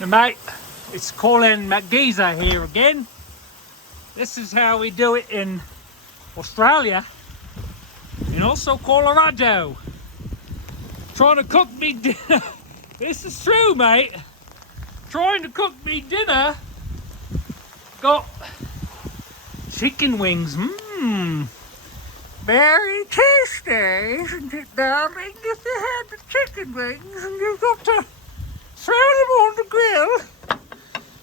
Now mate, it's Colin McGeezer here again. This is how we do it in Australia and also Colorado. Trying to cook me dinner. This is true, mate. Trying to cook me dinner. Got chicken wings. Very tasty, isn't it, darling? If you had the chicken wings and you've got to throw them on the grill,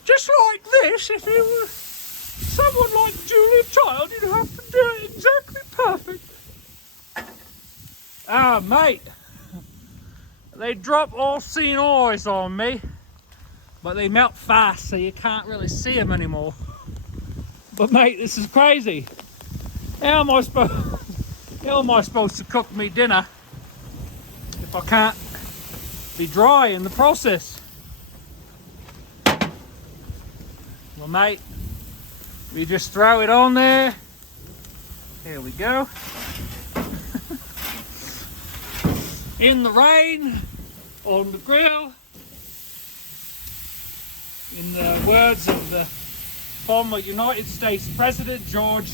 just like this. If you were someone like Julia Child, you'd have to do it exactly perfect. Ah, mate, they drop all seen oils on me, but they melt fast, so you can't really see them anymore. But mate, this is crazy. How am I supposed to cook me dinner if I can't be dry in the process? Well mate, we just throw it on there. Here we go. In the rain, on the grill. In the words of the former United States President George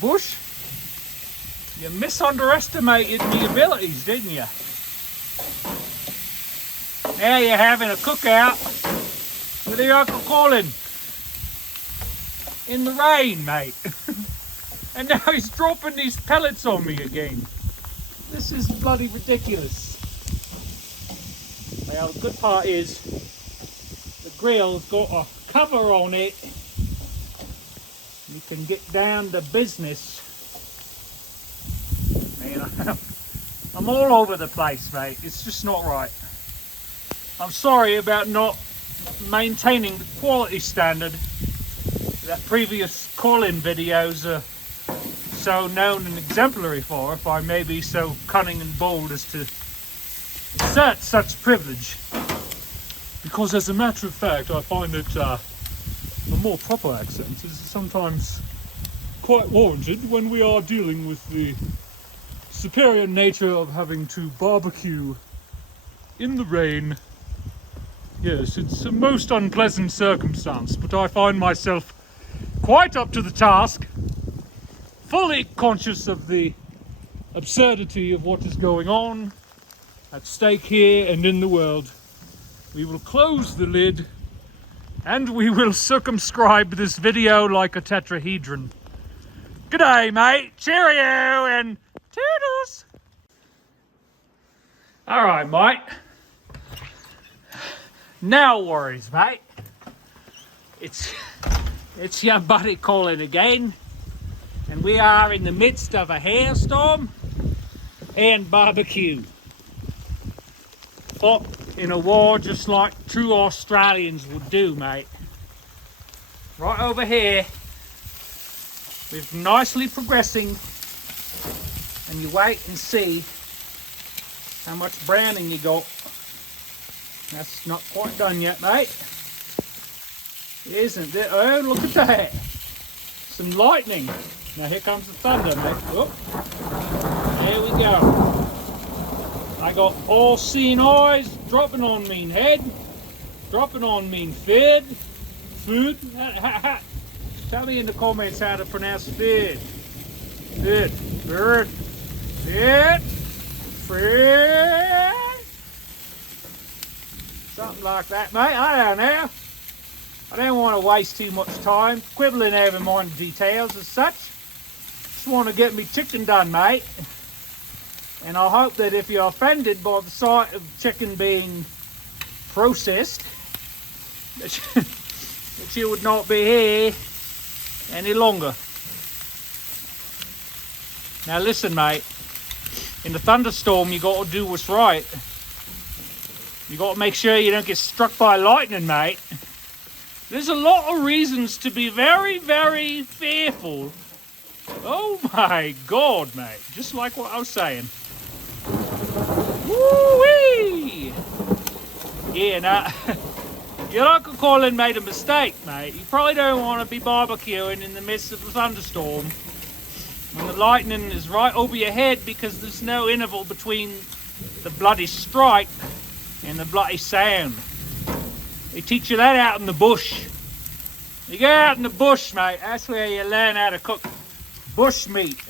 Bush, you misunderestimated my abilities, didn't you? Now you're having a cookout with your Uncle Colin in the rain, mate. And now he's dropping these pellets on me again. This is bloody ridiculous. Well, the good part is the grill's got a cover on it. You can get down to business. Man, I'm all over the place, mate. It's just not right. I'm sorry about not maintaining the quality standard that previous call-in videos are so known and exemplary for, if I may be so cunning and bold as to assert such privilege. Because as a matter of fact, I find that a more proper accent is sometimes quite warranted when we are dealing with the superior nature of having to barbecue in the rain. Yes, it's a most unpleasant circumstance, but I find myself quite up to the task, fully conscious of the absurdity of what is going on at stake here and in the world. We will close the lid and we will circumscribe this video like a tetrahedron. G'day, mate. Cheerio and toodles. All right, mate. No worries, mate. It's your buddy Colin again, and we are in the midst of a hailstorm and barbecue. Fought in a war just like true Australians would do, mate. Right over here, we're nicely progressing, and you wait and see how much browning you got. That's not quite done yet, mate. Isn't it? Oh, look at that. Some lightning. Now here comes the thunder, mate. Oh, there we go. I got all seen eyes dropping on me head, dropping on me food. Tell me in the comments how to pronounce food. Food. Bird. Food. Food. Something like that, mate. I don't know. I don't want to waste too much time quibbling over minor details as such. Just want to get me chicken done, mate. And I hope that if you're offended by the sight of chicken being processed, that you would not be here any longer. Now listen, mate. In the thunderstorm, you got to do what's right. You got to make sure you don't get struck by lightning, mate. There's a lot of reasons to be very, very fearful. Oh my God, mate. Just like what I was saying. Woo-wee! Yeah, nah. Your Uncle Colin made a mistake, mate. You probably don't want to be barbecuing in the midst of a thunderstorm when the lightning is right over your head, because there's no interval between the bloody strike and the bloody sound. They teach you that out in the bush. You go out in the bush, mate, that's where you learn how to cook bush meat.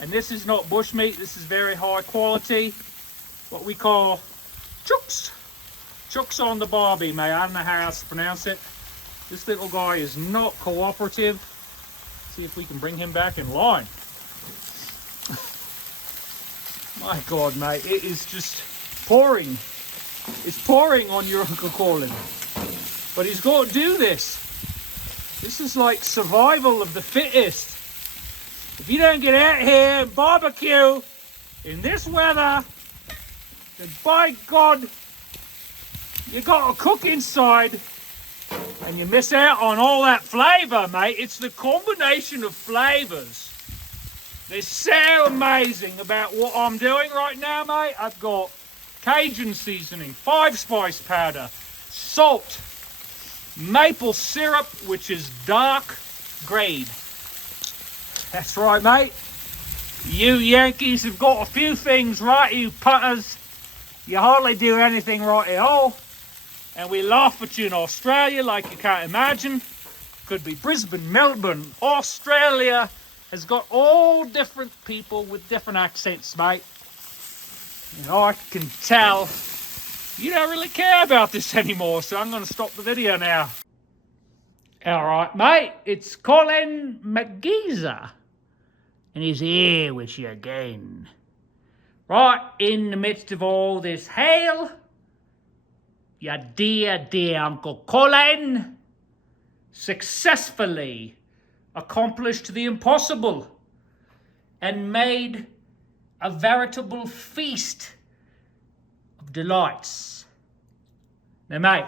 And this is not bush meat, this is very high quality. What we call chooks. Chooks on the Barby, mate. I don't know how else to pronounce it. This little guy is not cooperative. See if we can bring him back in line. My God, mate, it is just pouring. It's pouring on your Uncle Colin. But he's got to do this. This is like survival of the fittest. If you don't get out here and barbecue in this weather, then by God, you got to cook inside and you miss out on all that flavour, mate. It's the combination of flavours. They're so amazing about what I'm doing right now, mate. I've got Cajun seasoning, 5-spice powder, salt, maple syrup, which is dark grade. That's right, mate. You Yankees have got a few things right, you putters. You hardly do anything right at all. And we laugh at you in Australia like you can't imagine. Could be Brisbane, Melbourne, Australia has got all different people with different accents, mate. And I can tell you don't really care about this anymore, so I'm going to stop the video now. All right, mate, it's Colin McGeezer, and he's here with you again. Right in the midst of all this hail, your dear Uncle Colin successfully accomplished the impossible and made a veritable feast of delights. Now, mate,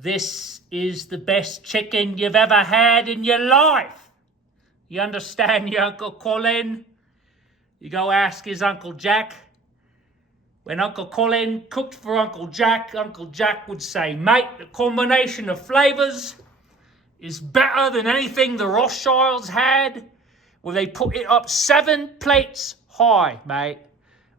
this is the best chicken you've ever had in your life. You understand, your Uncle Colin? You go ask his Uncle Jack. When Uncle Colin cooked for Uncle Jack would say, mate, the combination of flavours is better than anything the Rothschilds had. Well, they put it up 7 plates high, mate.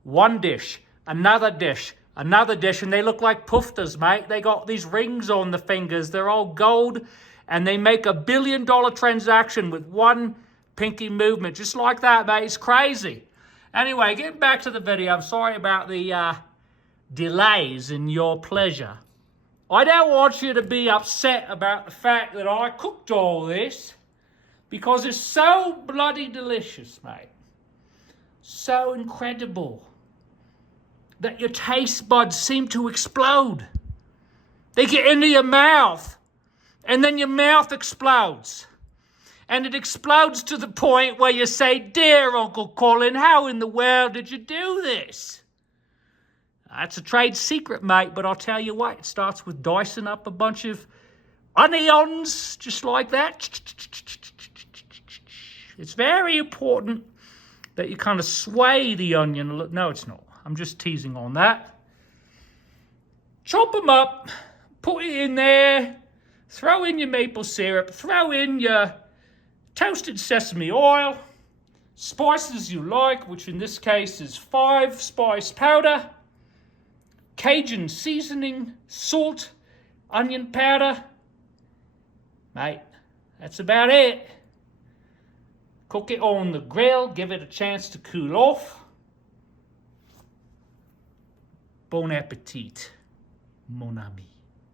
One dish, another dish, another dish, and they look like puftas, mate. They got these rings on the fingers. They're all gold, and they make $1 billion transaction with one pinky movement. Just like that, mate. It's crazy. Anyway, getting back to the video, I'm sorry about the delays in your pleasure. I don't want you to be upset about the fact that I cooked all this, because it's so bloody delicious, mate. So incredible that your taste buds seem to explode. They get into your mouth, and then your mouth explodes. And it explodes to the point where you say, dear Uncle Colin, how in the world did you do this? That's a trade secret, mate, but I'll tell you what, it starts with dicing up a bunch of onions, just like that. It's very important that you kind of sway the onion a little. No, it's not. I'm just teasing on that. Chop them up, put it in there, throw in your maple syrup, throw in your toasted sesame oil, spices you like, which in this case is 5-spice powder, Cajun seasoning, salt, onion powder. Mate, that's about it. Cook it on the grill, give it a chance to cool off. Bon appetit, mon ami.